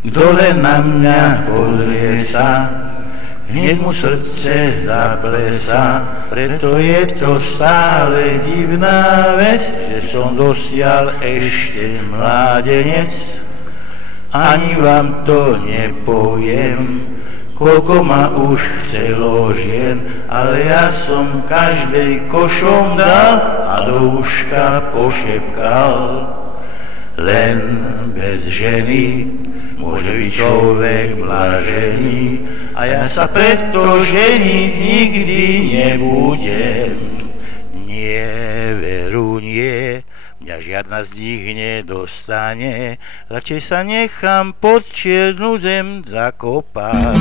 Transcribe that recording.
Kto len na mňa pozrie sa, hneď mu srdce zaplesá, preto je to stále divná vec, že som dosiaľ ešte mládenec. Ani vám to nepoviem, koľko ma už chcelo žien, ale ja som každej košom dal a do uška pošepkal. Len bez ženy môže byť človek blažený a ja sa preto ženiť nikdy nebudem. Nie, veru nie, mňa žiadna z nich nedostane, radšej sa nechám pod čiernu zem zakopať.